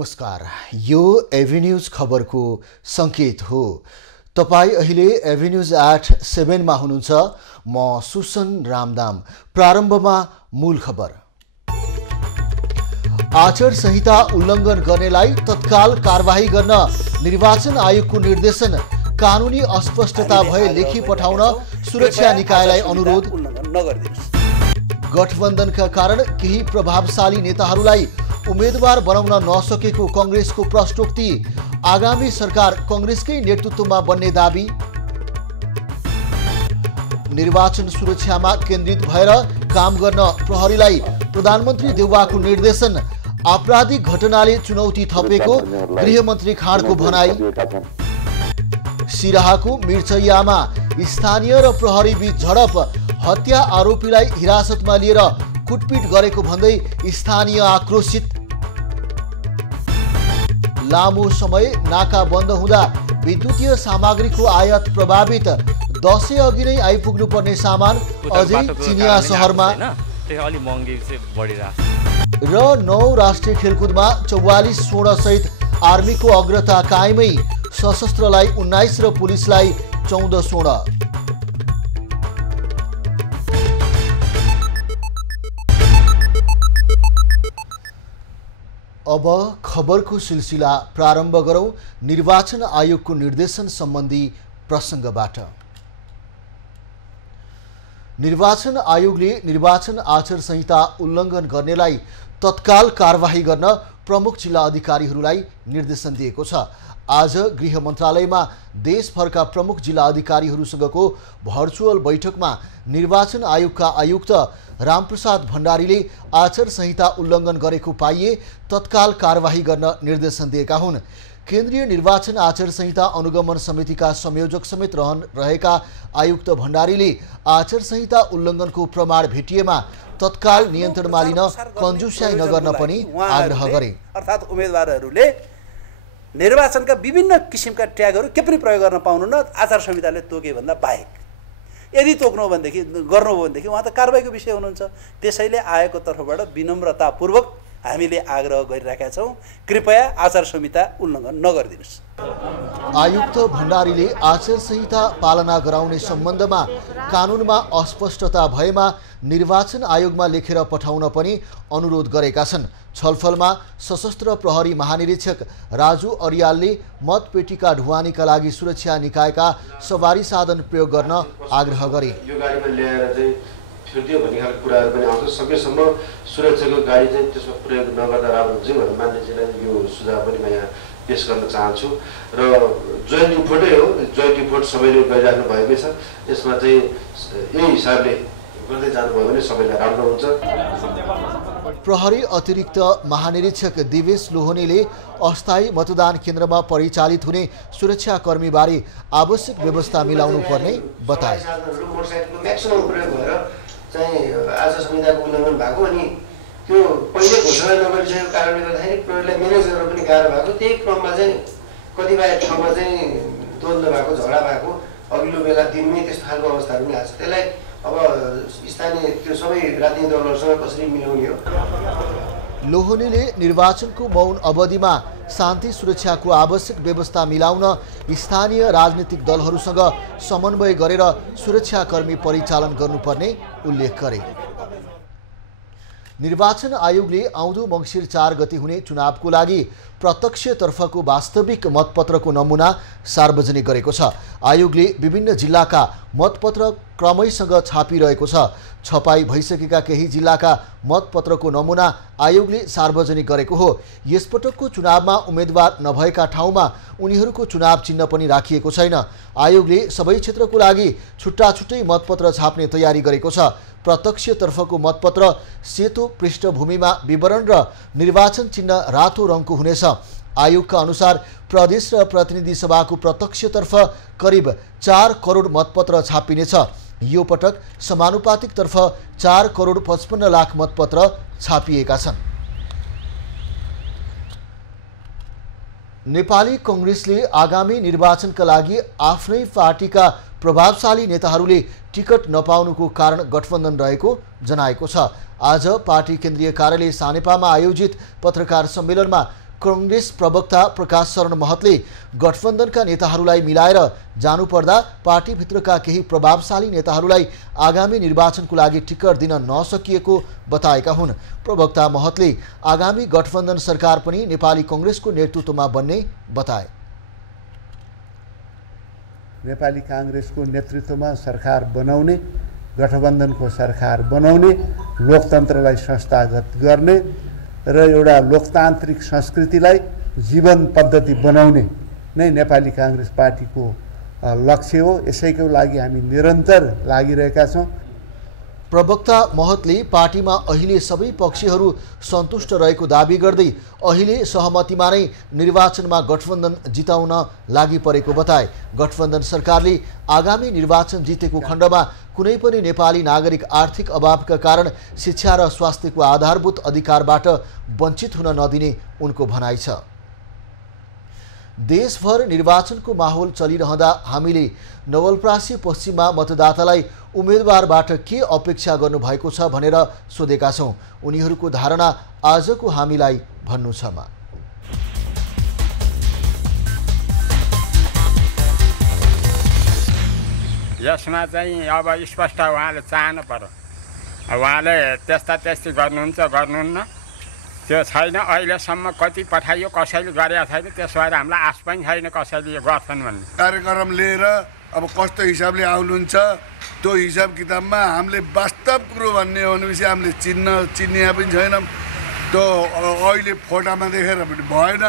नमस्कार, यो एभेन्यूज खबरको संकेत हो। तपाई अहिले एभेन्यूज 8/7 मा हुनुहुन्छ। म सुसन रामदाम। प्रारम्भमा मूल खबर। आचार संहिता उल्लङ्घन गर्नेलाई तत्काल कारबाही गर्न निर्वाचन आयोगको निर्देशन। कानुनी अस्पष्टता भए लेखी पठाउन सुरक्षा निकायलाई अनुरोध। गठबन्धनका कारण केही प्रभावशाली नेताहरूलाई उम्मेदवार बनाउन नसकेको कांग्रेसको प्रश्नोक्ति। आगामी सरकार कांग्रेसकै नेतृत्वमा बन्ने दाबी। निर्वाचन सुरक्षामा केन्द्रित भएर काम गर्न प्रहरीलाई प्रधानमन्त्री देउवाको निर्देशन। आपराधिक घटनाले चुनौती थपेको गृहमन्त्री खाँडको भनाई। सिराहाको मिर्चैयामा स्थानीय र प्रहरी बीच झडप। हत्या आरोपीलाई हिरासतमा लिएर कुटपिट गरेको भन्दै स्थानीय आक्रोशित। लामो समय नाका बन्द हुँदा विद्युतीय सामग्रीको आयात प्रभावित। दशैं अघि नै आइपुग्नु पर्ने सामान अझै चिनिया शहरमा। र 9 राष्ट्रिय खेलकुदमा 44 स्वर्ण सहित आर्मीको अग्रता कायमै। सशस्त्रलाई 19 र पुलिसलाई 14 स्वर्ण। अब खबरको सिलसिला प्रारम्भ गरौं निर्वाचन आयोगको निर्देशन सम्बन्धी प्रसङ्गबाट। निर्वाचन आयोगले निर्वाचन आचार संहिता उल्लङ्घन गर्नेलाई तत्काल कारबाही गर्न प्रमुख जिल्ला अधिकारीहरूलाई निर्देशन दिएको छ। आज गृह मन्त्रालयमा देशभरका प्रमुख जिल्ला अधिकारीहरूसँगको भर्चुअल बैठकमा निर्वाचन आयोगका आयुक्त रामप्रसाद भण्डारीले आचार संहिता उल्लङ्घन गरेको पाइए तत्काल कारबाही गर्न निर्देशन दिएका हुन्। केन्द्रीय निर्वाचन आचार संहिता अनुगमन समितिका संयोजक समेत रहेका आयुक्त भण्डारीले आचार संहिता उल्लङ्घनको प्रमाण भेटिएमा तत्काल नियन्त्रणमा लिन कन्जुस्याइ नगर्न पनि आग्रह गरे। अर्थात् उम्मेदवारहरूले निर्वाचनका विभिन्न किसिमका ट्यागहरू के पनि प्रयोग गर्न पाउनुहुन्न आचार संहिताले तोके भन्दा बाहेक। यदि तोक्नु हो भनेदेखि गर्नु हो भनेदेखि उहाँ त कारबाहीको विषय हुनुहुन्छ। त्यसैले आयोगको तर्फबाट विनम्रतापूर्वक हामीले आग्रह गरिरहेका छौँ, कृपया आचार संहिता उल्लङ्घन नगरिदिनुहोस्। आयुक्त भण्डारीले आचार संहिता पालना गराउने सम्बन्धमा कानुनमा अस्पष्टता भएमा निर्वाचन आयोगमा लेखेर पठाउन पनि अनुरोध गरेका छन्। छलफलमा सशस्त्र प्रहरी महानिरीक्षक राजु अरियालले मतपेटिका ढुवानीका लागि सुरक्षा निकायका सवारी साधन प्रयोग गर्न आग्रह गरे। यो गाडीमा ल्याएर चाहिँ फिर्दियो भन्ने खालको कुराहरू पनि आउँछ। सकेसम्म सुरक्षाको गाडी चाहिँ त्यसमा प्रयोग नगर्दा राम्रो हुन्छ भनेर मान्यजीलाई यो सुझाव पनि म यहाँ पेश गर्न चाहन्छु। र जोइन्ट रिपोर्टै हो, जोइन्ट रिपोर्ट सबैले गरिराख्नु भएकै छ। यसमा चाहिँ यही हिसाबले गर्दै जानुभयो भने सबैलाई राम्रो हुन्छ। प्रहरी अतिरिक्त महानिरीक्षक दिवेश लोहनीले अस्थायी मतदान केन्द्रमा परिचालित हुने सुरक्षाकर्मीबारे आवश्यक व्यवस्था मिलाउनु पर्ने बताए। मोटरसाइकलको म्याक्सिमम प्रयोग भएर चाहिँ आचार संहिताको उल्लङ्घन भएको अनि त्यो पहिले घोषणा नगरिसकेको कारणले गर्दाखेरि प्रहरीलाई म्यानेज गर्न पनि गाह्रो भएको। त्यही क्रममा चाहिँ कतिपय ठाउँमा चाहिँ द्वन्द्व भएको, झगडा भएको, अघिल्लो बेला दिनमै त्यस्तो खालको अवस्थाहरू पनि आएको छ। त्यसलाई अब स्थानीय त्यो सबै राजनीतिक दलहरूसँग कसरी मिलाउने हो। लोहनीले निर्वाचनको मौन अवधिमा शान्ति सुरक्षाको आवश्यक व्यवस्था मिलाउन स्थानीय राजनीतिक दलहरूसँग समन्वय गरेर सुरक्षाकर्मी परिचालन गर्नुपर्ने उल्लेख गरे। निर्वाचन आयोगले आउँदो मङ्सिर 4 गते हुने चुनावको लागि प्रत्यक्षतर्फको वास्तविक मतपत्रको नमुना सार्वजनिक गरेको छ। आयोगले विभिन्न जिल्लाका मतपत्र क्रमैसँग छापिरहेको छ। छपाई भइसकेका केही जिल्लाका मतपत्रको नमुना आयोगले सार्वजनिक गरेको हो। यसपटकको चुनावमा उम्मेदवार नभएका ठाउँमा उनीहरूको चुनाव चिन्ह पनि राखिएको छैन। आयोगले सबै क्षेत्रको लागि छुट्टा-छुट्टै मतपत्र छाप्ने तयारी गरेको छ। प्रत्यक्षतर्फको मतपत्र सेतो पृष्ठभूमिमा विवरण र निर्वाचन चिन्ह रातो रङको हुनेछ। आयोगका अनुसार प्रदेश र प्रतिनिधि सभाको प्रत्यक्षतर्फ करिब 4 करोड मतपत्र छापिनेछ। यो पटक समानुपातिकतर्फ 4 करोड 55 लाख मतपत्र छापिएका छन्। नेपाली कांग्रेसले आगामी निर्वाचनका लागि आफ्नै पार्टीका प्रभावशाली नेताहरूले टिकट नपाउनुको कारण गठबन्धन रहेको जनाएको छ। आज पार्टी केन्द्रीय कार्यालय सानेपामा आयोजित पत्रकार सम्मेलनमा कांग्रेस प्रवक्ता प्रकाश शरण महतले गठबन्धनका नेताहरूलाई मिलाएर जानुपर्दा पार्टीभित्रका केही प्रभावशाली नेताहरूलाई आगामी निर्वाचनको लागि टिकट दिन नसकिएको बताएका हुन्। प्रवक्ता महतले आगामी गठबन्धन सरकार पनि नेपाली कांग्रेसको नेतृत्वमा बन्ने बताए। नेपाली कांग्रेसको नेतृत्वमा सरकार बनाउने, गठबन्धनको सरकार बनाउने, लोकतन्त्रलाई संस्थागत गर्ने र एउटा लोकतान्त्रिक संस्कृतिलाई जीवन पद्धति बनाउने नै नेपाली कांग्रेस पार्टीको लक्ष्य हो। यसैको लागि हामी निरन्तर लागिरहेका छौँ। प्रवक्ता महतले पार्टीमा अहिले सबै पक्षहरू सन्तुष्ट रहेको दाबी गर्दै अहिले सहमतिमा नै निर्वाचनमा गठबन्धन जिताउन लागि परेको बताए। गठबन्धन सरकारले आगामी निर्वाचन जितेको खण्डमा कुनै पनि नेपाली नागरिक आर्थिक अभावका कारण शिक्षा र स्वास्थ्यको आधारभूत अधिकारबाट वञ्चित हुन नदिने उनको भनाइ छ। देशभर निर्वाचनको माहौल चलिरहँदा हामीले नवलपरासी पश्चिममा मतदातालाई उम्मेदवारबाट के अपेक्षा गर्नुभएको छ भनेर सोधेका छौँ। उनीहरूको धारणा आजको हामीलाई भन्नु छ। यसमा चाहिँ अब स्पष्ट उहाँले चाहनु पर्यो। उहाँले त्यस्तै गर्नुहुन्छ गर्नुहुन्न त्यो छैन। अहिलेसम्म कति पठाइयो, कसैले गरेका छैन। त्यसो भएर हामीलाई आश पनि छैन कसैले गर्छन् भन्ने। कार्यक्रम लिएर अब कस्तो हिसाबले आउनुहुन्छ त्यो हिसाब किताबमा हामीले वास्तव कुरो भन्ने हो भनेपछि हामीले चिन्ने पनि छैनौँ। त्यो अहिले फोटामा देखेर पनि भएन।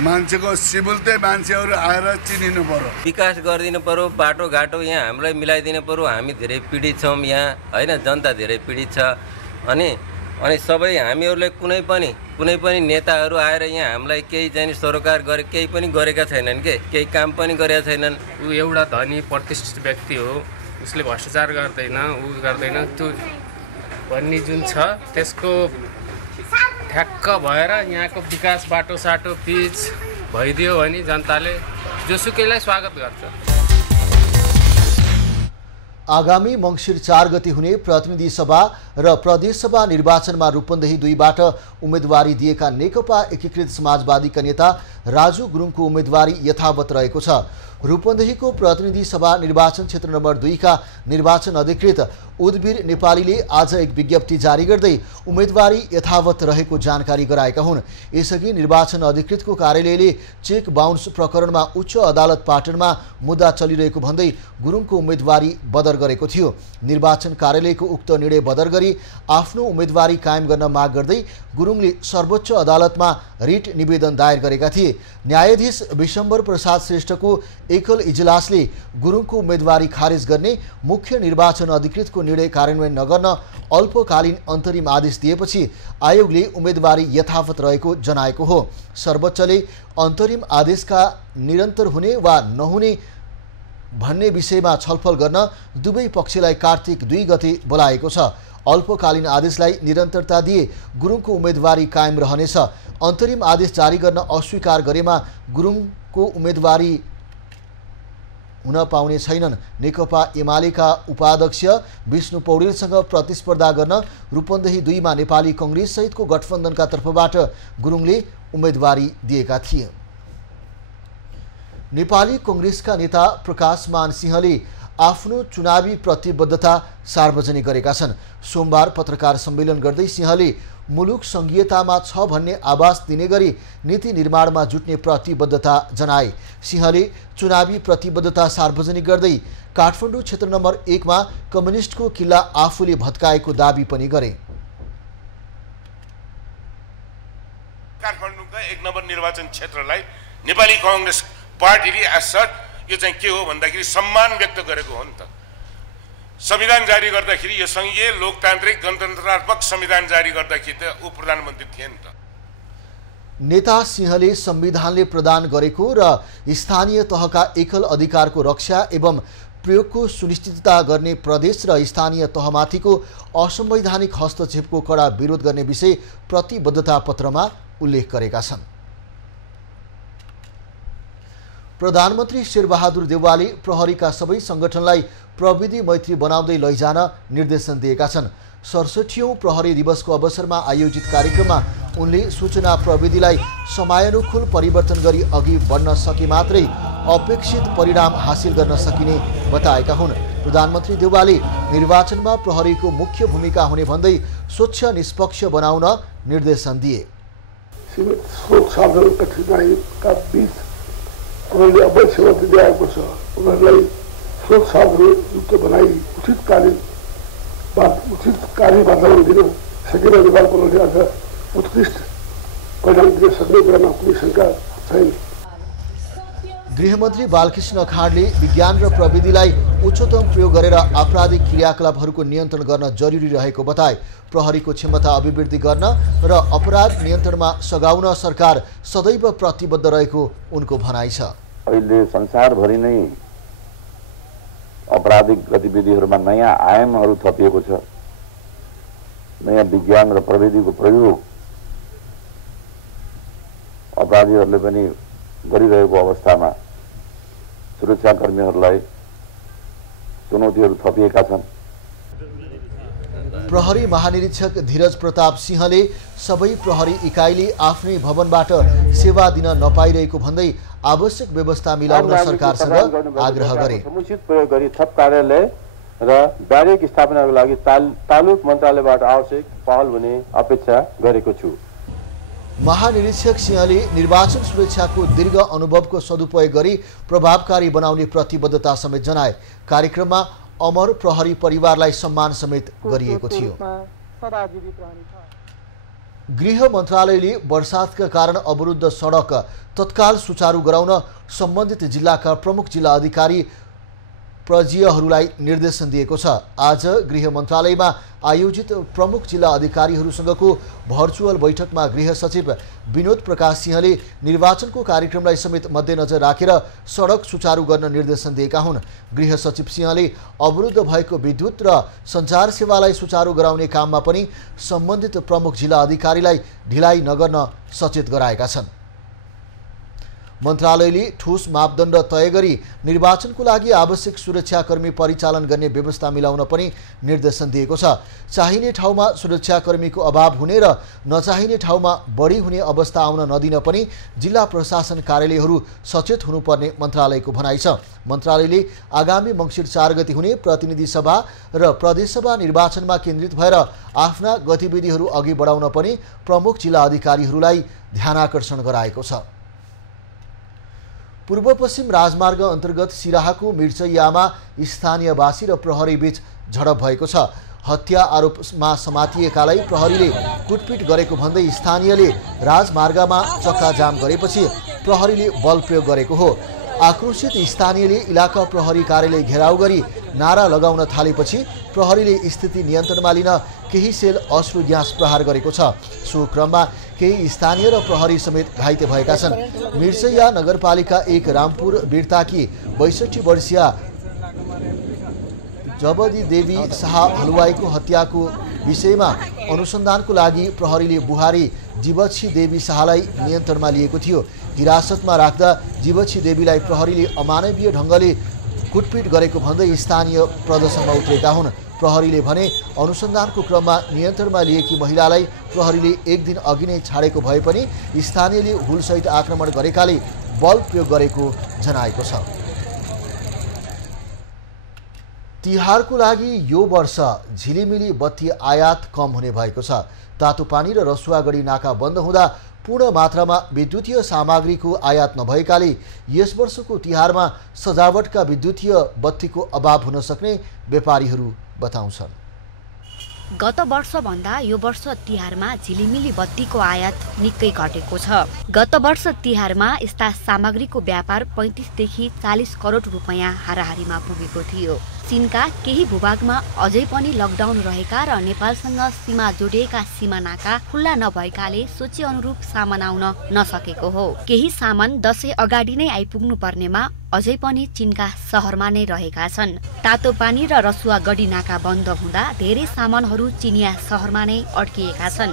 मान्छेको सिविलतै मान्छेहरू आएर चिनिनु पर्यो, विकास गरिदिनु पर्यो, बाटोघाटो यहाँ हामीलाई मिलाइदिनु पर्यो। हामी धेरै पीडित छौँ यहाँ, होइन, जनता धेरै पीडित छ। अनि सबै हामीहरूले कुनै पनि नेताहरू आएर यहाँ हामीलाई केही चाहिँ सरोकार गरे केही पनि गरेका छैनन् के, केही काम पनि गरेका छैनन्। ऊ एउटा धनी प्रतिष्ठित व्यक्ति हो, उसले भ्रष्टाचार गर्दैन, त्यो भन्ने जुन छ त्यसको ठ्याक्क भएर यहाँको विकास बाटोसाटो पिच भइदियो भने जनताले जोसुकैलाई स्वागत गर्छ। आगामी मङ्सिर 4 गते हुने प्रतिनिधि सभा र प्रदेश सभा निर्वाचनमा रूपन्देही 2बाट उम्मेदवारी दिएका नेकपा एकीकृत समाजवादीका नेता राजु गुरुङको उम्मेदवारी यथावत रहेको छ। रूपन्देहीको प्रतिनिधि सभा निर्वाचन क्षेत्र नम्बर 2 का निर्वाचन अधिकृत उदवीर नेपालीले आज एक विज्ञप्ति जारी गर्दै उम्मेदवारी यथावत रहेको जानकारी गराएका हुन्। यसअघि निर्वाचन अधिकृतको कार्यालयले चेक बाउन्स प्रकरणमा उच्च अदालत पाटनमा मुद्दा चलिरहेको भन्दै गुरुङको उम्मेदवारी बदर गरेको थियो। निर्वाचन कार्यालयको उक्त निर्णय बदर गरी आफ्नो उम्मेदवारी कायम गर्न माग गर्दै गुरुङले सर्वोच्च अदालतमा रिट निवेदन दायर गरेका थिए। न्यायाधीश विशम्बर प्रसाद श्रेष्ठको एकल इजलासले गुरुङको उम्मेदवारी खारेज गर्ने मुख्य निर्वाचन अधिकृतको निर्णय कार्यान्वयन नगर्न अल्पकालीन अन्तरिम आदेश दिएपछि आयोगले उम्मेदवारी यथावत रहेको जनाएको हो। सर्वोच्चले अन्तरिम आदेशका निरन्तर हुने वा नहुने भन्ने विषयमा छलफल गर्न दुवै पक्षलाई कार्तिक 2 गते बोलाएको छ। अल्पकालीन आदेशलाई निरन्तरता दिए गुरुङको उम्मेदवारी कायम रहनेछ। अन्तरिम आदेश जारी गर्न अस्वीकार गरेमा गुरुङको उम्मेदवारी हुन पाउने छैनन्। नेकपा एमालेका उपाध्यक्ष विष्णु पौडेलसँग प्रतिस्पर्धा गर्न रूपन्देही 2 मा नेपाली कांग्रेस सहितको गठबन्धनका तर्फबाट गुरुङले उम्मेदवारी दिएका थिए। नेपाली कांग्रेसका नेता प्रकाश मान सिंहले आफ्नो चुनावी प्रतिबद्धता सार्वजनिक गरेका छन्। सोमबार पत्रकार सम्मेलन गर्दै सिंहले मुलुक संघीयतामा छ भन्ने आभास दिने गरी नीति निर्माणमा जुट्ने प्रतिबद्धता जनाए। सिंहले चुनावी प्रतिबद्धता सार्वजनिक गर्दै काठमाडौँ क्षेत्र नम्बर 1 मा कम्युनिस्टको किल्ला आफूले भत्काएको दाबी पनि गरे। काठमाडौँका 1 नम्बर निर्वाचन क्षेत्रलाई नेपाली कांग्रेस पार्टीले एसट यो चाहिँ के हो भन्दाखेरि सम्मान व्यक्त गरेको हो नि त। संविधान जारी गर्दाखेरि यो संघीय लोकतान्त्रिक गणतन्त्रात्मक संविधान जारी गर्दाखेरि त ऊ प्रधानमन्त्री थिए नि त। नेता सिंहले संविधानले प्रदान गरेको र स्थानीय तहका एकल अधिकारको रक्षा एवं प्रयोगको सुनिश्चितता गर्ने प्रदेश र स्थानीय तहमाथिको असंवैधानिक हस्तक्षेपको कडा विरोध गर्ने विषय प्रतिबद्धता पत्रमा उल्लेख गरेका छन्। प्रधानमन्त्री शेरबहादुर देउवाले प्रहरीका सबै संगठनलाई प्रविधि मैत्री बनाउँदै लैजान निर्देशन दिएका छन्। 67औं प्रहरी दिवसको अवसरमा आयोजित कार्यक्रममा उनले सूचना प्रविधिलाई समयानुकूल परिवर्तन गरी अघि बढ्न सके मात्रै अपेक्षित परिणाम हासिल गर्न सकिने बताएका हुन्। प्रधानमन्त्री देउवाले निर्वाचनमा प्रहरीको मुख्य भूमिका हुने भन्दै स्वच्छ निष्पक्ष बनाउन निर्देशन दिए। सीमित स्रोत साधन कठिनाइका बीच उनीहरूले अवैध सेवा दिँदै आएको छ। उनीहरूलाई स्रोत साधनयुक्त बनाई उचित कार्य वातावरण दिन सकेर नेपाल प्रहरीले आज उत्कृष्ट परिणाम दिन सक्ने कुरामा कुनै शङ्का छैन। गृहमन्त्री बालकृष्ण खाँडले विज्ञान र प्रविधिलाई उच्चतम प्रयोग गरेर आपराधिक क्रियाकलापहरूको नियन्त्रण गर्न जरुरी रहेको बताए। प्रहरीको क्षमता अभिवृद्धि गर्न र अपराध नियन्त्रणमा सघाउन सरकार सदैव प्रतिबद्ध रहेको उनको भनाइ छ। अहिले संसारभरि नै आपराधिक गतिविधिहरूमा नयाँ आयामहरू थपिएको छ। नयाँ विज्ञान र प्रविधिको प्रयोग अपराधीहरूले पनि गरिरहेको अवस्थामा सुरक्षाकर्मीहरूलाई चुनौतीहरू थपिएका छन्। प्रहरी महानिरीक्षक धीरज प्रताप सिंहले सबै प्रहरी इकाइले आफ्नै भवनबाट सेवा दिन नपाइरहेको भन्दै आवश्यक व्यवस्था मिलाउन सरकारसँग आग्रह गरे। समुचित प्रयोग गरी थप कार्यालय र डाइरेक्ट स्थापनाको लागि तालुक मन्त्रालयबाट आवश्यक पहल हुने अपेक्षा गरेको छु। महानिरीक्षक सिंहले निर्वाचन सुरक्षाको दीर्घ अनुभवको सदुपयोग गरी प्रभावकारी बनाउने प्रतिबद्धता समेत जनाए। कार्यक्रममा अमर प्रहरी परिवारलाई सम्मान समेत गरिएको थियो। गृह मन्त्रालयले वर्षातका कारण अवरुद्ध सडक तत्काल सुचारू गराउन सम्बन्धित जिल्लाका प्रमुख जिल्ला अधिकारी प्रजीयहरूलाई निर्देशन दिएको छ। आज गृह मन्त्रालयमा आयोजित प्रमुख जिल्ला अधिकारीहरूसँगको भर्चुअल बैठकमा गृह सचिव विनोद प्रकाश सिंहले निर्वाचनको कार्यक्रमलाई समेत मध्यनजर राखेर सडक सुचारू गर्न निर्देशन दिएका हुन्। गृह सचिव सिंहले अवरुद्ध भएको विद्युत र सञ्चार सेवालाई सुचारू गराउने काममा पनि सम्बन्धित प्रमुख जिल्ला अधिकारीलाई ढिलाइ नगर्न सचेत गराएका छन्। मन्त्रालयले ठोस मापदण्ड तय गरी निर्वाचनको लागि आवश्यक सुरक्षाकर्मी परिचालन गर्ने व्यवस्था मिलाउन पनि निर्देशन दिएको छ। चाहिने ठाउँमा सुरक्षाकर्मीको अभाव हुने र नचाहिने ठाउँमा बढी हुने अवस्था आउन नदिन पनि जिल्ला प्रशासन कार्यालयहरू सचेत हुनुपर्ने मन्त्रालयको भनाइ छ। मन्त्रालयले आगामी मङ्सिर 4 गति हुने प्रतिनिधि सभा र प्रदेशसभा निर्वाचनमा केन्द्रित भएर आफ्ना गतिविधिहरू अघि बढाउन पनि प्रमुख जिल्ला अधिकारीहरूलाई ध्यानाकर्षण गराएको छ। पूर्व पश्चिम राजमार्ग अन्तर्गत सिराहाको मिर्चैयामा स्थानीयवासी र प्रहरी बीच झडप भएको छ। हत्या आरोपमा समातिएकालाई प्रहरीले कुटपिट गरेको भन्दै स्थानीयले राजमार्गमा चक्काजाम गरेपछि प्रहरीले बल प्रयोग गरेको हो। आक्रोशित स्थानीयले इलाका प्रहरी कार्यालय घेराउ गरी नारा लगाउन थालेपछि प्रहरीले स्थिति नियन्त्रणमा लिन केही सेल अश्रु ग्यास प्रहार गरेको छ। सो क्रममा केही स्थानीय र प्रहरी समेत घाइते भएका छन्। मिर्चैया नगरपालिका 1 रामपुर बिर्ताकी 62 वर्षीय जबदी देवी शाह हलवाईको हत्याको विषयमा अनुसन्धानको लागि प्रहरीले बुहारी जीवच्छी देवी शाहलाई नियन्त्रणमा लिएको थियो। हिरासतमा राख्दा जीवच्छी देवीलाई प्रहरीले अमानवीय ढङ्गले कुटपिट गरेको भन्दै स्थानीय प्रदर्शनमा उत्रेका हुन्। प्रहरीले भने अनुसन्धानको क्रममा नियन्त्रणमा लिएकी महिलालाई प्रहरीले 1 दिन अघि नै छाडेको भए पनि स्थानीयले हुलसहित आक्रमण गरेकाले बल प्रयोग गरेको जनाएको छ। तिहारको लागि यो वर्ष झिलिमिली बत्ती आयात कम हुने भएको छ। तातोपानी र रसुवागढी नाका बन्द हुँदा पूर्ण मात्रामा विद्युतीय सामग्रीको आयात नभएकाले यस वर्षको तिहारमा सजावटका विद्युतीय बत्तीको अभाव हुन सक्ने व्यापारीहरू बताउँछन्। गत वर्षभन्दा यो वर्ष तिहारमा झिलिमिली बत्तीको आयात निकै घटेको छ। गत वर्ष तिहारमा यस्ता सामग्रीको व्यापार 35 देखि 40 करोड रुपैयाँ हाराहारीमा पुगेको थियो। चीनका केही भूभागमा अझै पनि लकडाउन रहेका र नेपालसँग सीमा जोडिएका सीमा नाका खुल्ला नभएकाले सोचे अनुरूप सामान आउन नसकेको हो। केही सामान दशैं अगाडि नै आइपुग्नु पर्नेमा अझै पनि चीनका शहरमा नै रहेका छन्। तातोपानी र रसुवागढी नाका बन्द हुँदा धेरै सामानहरू चिनिया शहरमा नै अड्किएका छन्।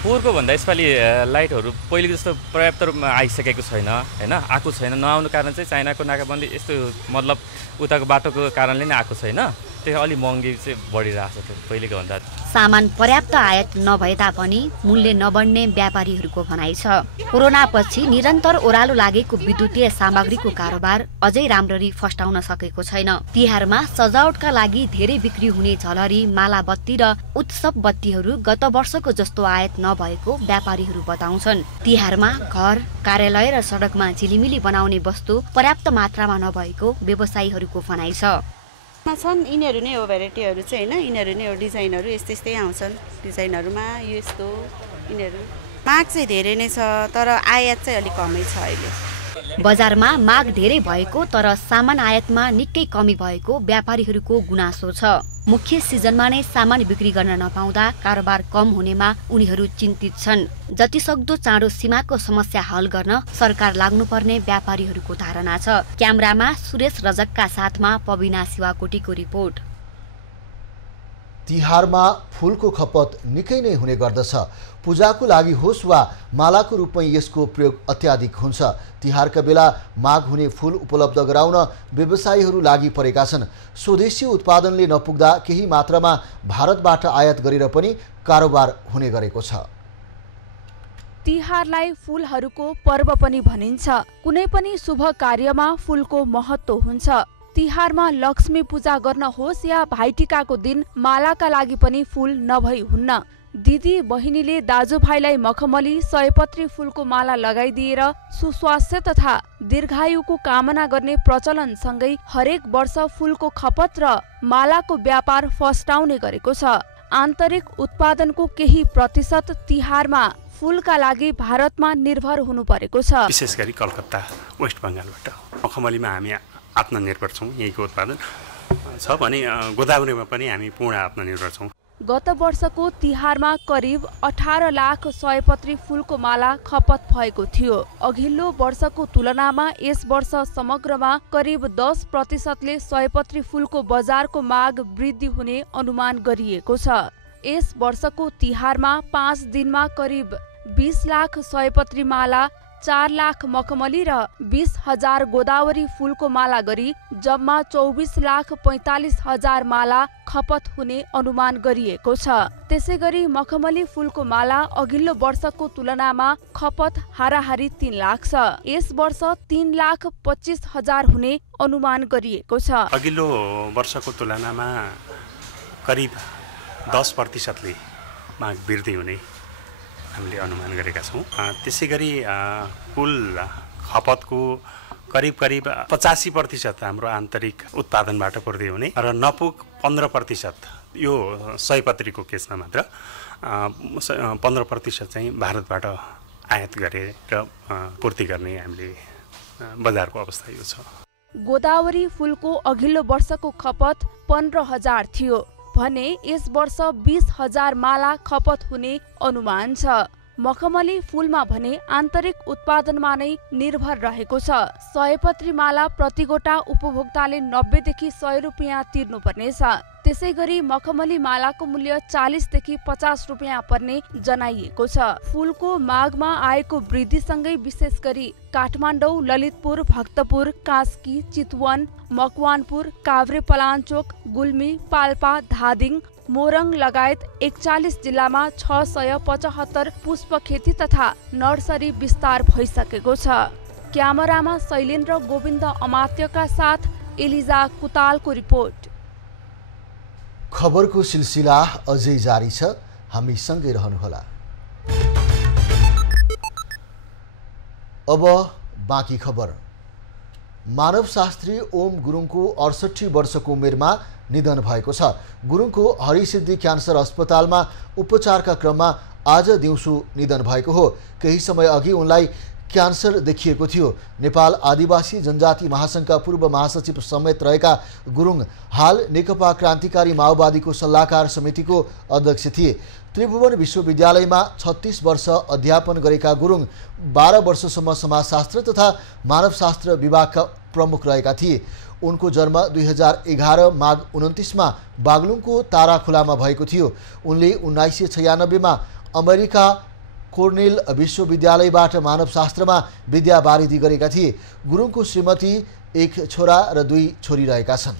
पोहोरको भन्दा यसपालि लाइटहरू पहिले जस्तो पर्याप्त रूपमा आइसकेको छैन हैन, आएको छैन। नआउनु कारण चाहिँ चाइनाको नाकाबन्दी यस्तो मतलब उताको बाटोको कारणले नै आएको छैन। त्यो अलि महँगी चाहिँ बढिरहेको छ पहिलेको भन्दा। सामान पर्याप्त आयात नभए तापनि मूल्य नबढ्ने व्यापारीहरूको भनाइ छ। कोरोनापछि निरन्तर ओह्रालो लागेको विद्युतीय सामग्रीको कारोबार अझै राम्ररी फस्टाउन सकेको छैन। तिहारमा सजावटका लागि धेरै बिक्री हुने झलरी, माला बत्ती र उत्सव बत्तीहरू गत वर्षको जस्तो आयात नभएको व्यापारीहरू बताउँछन्। तिहारमा घर, कार्यालय र सडकमा झिलिमिली बनाउने वस्तु पर्याप्त मात्रामा नभएको व्यवसायीहरूको भनाइ छ। छन् यिनीहरू नै हो भेराइटीहरू चाहिँ हैन, यिनीहरू नै हो डिजाइनहरू यस्तै आउँछन्। डिजाइनहरूमा यस्तो यिनीहरू माग चाहिँ धेरै नै छ, तर आयात चाहिँ अलिक कमै छ अहिले। बजारमा माग धेरै भएको तर सामान आयातमा निकै कमी भएको व्यापारीहरूको गुनासो छ। मुख्य सिजनमा नै सामान बिक्री गर्न नपाउँदा कारोबार कम हुनेमा उनीहरू चिन्तित छन्। जतिसक्दो चाँडो सीमाको समस्या हल गर्न सरकार लाग्नुपर्ने व्यापारीहरूको धारणा छ। क्यामेरामा सुरेश रजकका साथमा पविना शिवाकोटीको रिपोर्ट। तिहारमा फूलको खपत निकै नै हुने गर्दछ। पूजाको लागि होस् वा मालाको रूपमा यसको प्रयोग अत्याधिक हुन्छ। तिहारका बेला माग हुने फूल उपलब्ध गराउन व्यवसायीहरू लागि परेका छन्। स्वदेशी उत्पादनले नपुग्दा केही मात्रामा भारतबाट आयात गरेर पनि कारोबार हुने गरेको छ। तिहारलाई फूलहरूको पर्व पनि भनिन्छ। कुनै पनि शुभ कार्यमा फूलको महत्त्व हुन्छ। तिहारमा लक्ष्मी पूजा गर्न होस् या भाइटिकाको दिन मालाका लागि पनि फूल नभई हुन्न। दिदी बहिनीले दाजुभाइलाई मखमली, सयपत्री फूलको माला लगाइदिएर सुस्वास्थ्य तथा दीर्घायुको कामना गर्ने प्रचलनसँगै हरेक वर्ष फूलको खपत र मालाको व्यापार फस्टाउने गरेको छ। आन्तरिक उत्पादनको केही प्रतिशत तिहारमा फूलका लागि भारतमा निर्भर हुनु परेको छ। विशेष गरी कलकत्ता, वेस्ट बङ्गालबाट मखमलीमा हामी आत्मनिर्भर छौँ। यहीँको उत्पादन छ भने गोदावरीमा पनि हामी पूर्ण आत्मनिर्भर छौँ। गत वर्षको तिहारमा करिब 18 लाख सयपत्री फूलको माला खपत भएको थियो। अघिल्लो वर्षको तुलनामा यस वर्ष समग्रमा करिब 10%ले सयपत्री फूलको बजारको माग वृद्धि हुने अनुमान गरिएको छ। यस वर्षको तिहारमा 5 दिनमा करिब 20 लाख सयपत्री माला, 4 लाख मखमली र 20,000 गोदावरी फूलको माला गरी जम्मा 24,45,000 माला खपत हुने अनुमान गरिएको छ। त्यसैगरी मखमली फूलको माला अघिल्लो वर्षको तुलनामा खपत हाराहारी 3 लाख छ। यस वर्ष 3,25,000 हुने अनुमान गरिएको छ। अघिल्लो वर्षको तुलनामा करिब 10%ले माग वृद्धि हुने हामीले अनुमान गरेका छौँ। त्यसै गरी कुल खपतको करिब 85% हाम्रो आन्तरिक उत्पादनबाट पूर्ति हुने र नपुग 15%, यो सयपत्रीको केसमा मात्र 15% चाहिँ भारतबाट आयात गरेर पूर्ति गर्ने हामीले बजारको अवस्था यो छ। गोदावरी फूलको अघिल्लो वर्षको खपत 15,000 थियो भने यस वर्ष 20,000 माला खपत हुने अनुमान छ। मखमली फूलमा भने आन्तरिक उत्पादनमा नै निर्भर रहेको छ। सयपत्री माला प्रतिगोटा उपभोक्ताले 90 देखि 100 रुपियाँ तिर्नुपर्नेछ। त्यसैगरी मखमली मालाको मूल्य 40 देखि 50 रुपियाँ पर्ने जनाइएको छ। फूलको मागमा आएको वृद्धिसँगै विशेष गरी काठमाडौँ, ललितपुर, भक्तपुर, कास्की, चितवन, मकवानपुर, काभ्रेपलाञ्चोक, गुल्मी, पाल्पा, धादिङ, मोरङ लगायत 41 जिल्लामा 675 पुष्प खेती तथा नर्सरी विस्तार भइसकेको छ। क्यामेरामा शैलेन्द्र गोविन्द अमात्यका साथ एलिजा कुतालको रिपोर्ट। खबरको सिलसिला अझै जारी छ, हामी सँगै रहनुहोला। अब बाँकी खबर। मानवशास्त्री ओम गुरुङको 68 वर्षको उमेरमा निधन भएको छ। गुरुङको हरिसिद्धि क्यान्सर अस्पतालमा उपचारका क्रममा आज दिउँसो निधन भएको हो। केही समय अघि उनलाई क्यान्सर देखिएको थियो। नेपाल आदिवासी जनजाति महासङ्घका पूर्व महासचिव समेत रहेका गुरुङ हाल नेकपा क्रान्तिकारी माओवादीको सल्लाहकार समितिको अध्यक्ष थिए। त्रिभुवन विश्वविद्यालयमा 36 वर्ष अध्यापन गरेका गुरुङ 12 वर्षसम्म समाजशास्त्र तथा मानवशास्त्र विभागका प्रमुख रहेका थिए। उनको जन्म 2011 माघ 29 मा बागलुङको ताराखोलामा भएको थियो। उनले 1996 मा अमेरिका कोर्नेल विश्वविद्यालयबाट मानवशास्त्रमा विद्या वारिधि गरेका थिए। गुरुङको श्रीमती, एक छोरा र 2 छोरी रहेका छन्।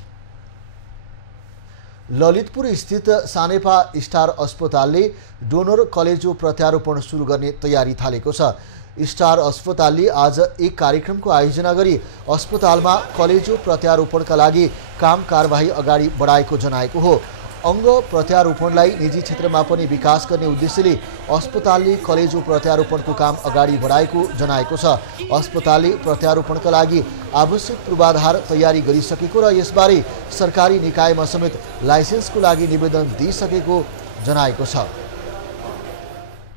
ललितपुर स्थित सानेपा स्टार अस्पतालले डोनर कलेजो प्रत्यारोपण सुरु गर्ने तयारी थालेको छ। स्टार अस्पतालले आज एक कार्यक्रमको आयोजना गरी अस्पतालमा कलेजो प्रत्यारोपणका लागि काम कारबाही अगाडि बढाएको जनाएको हो। अङ्ग प्रत्यारोपणलाई निजी क्षेत्रमा पनि विकास गर्ने उद्देश्यले अस्पतालले कलेजो प्रत्यारोपणको काम अगाडि बढाएको जनाएको छ। अस्पतालले प्रत्यारोपणका लागि आवश्यक पूर्वाधार तयारी गरिसकेको र यसबारे सरकारी निकायमा समेत लाइसेन्सको लागि निवेदन दिइसकेको जनाएको छ।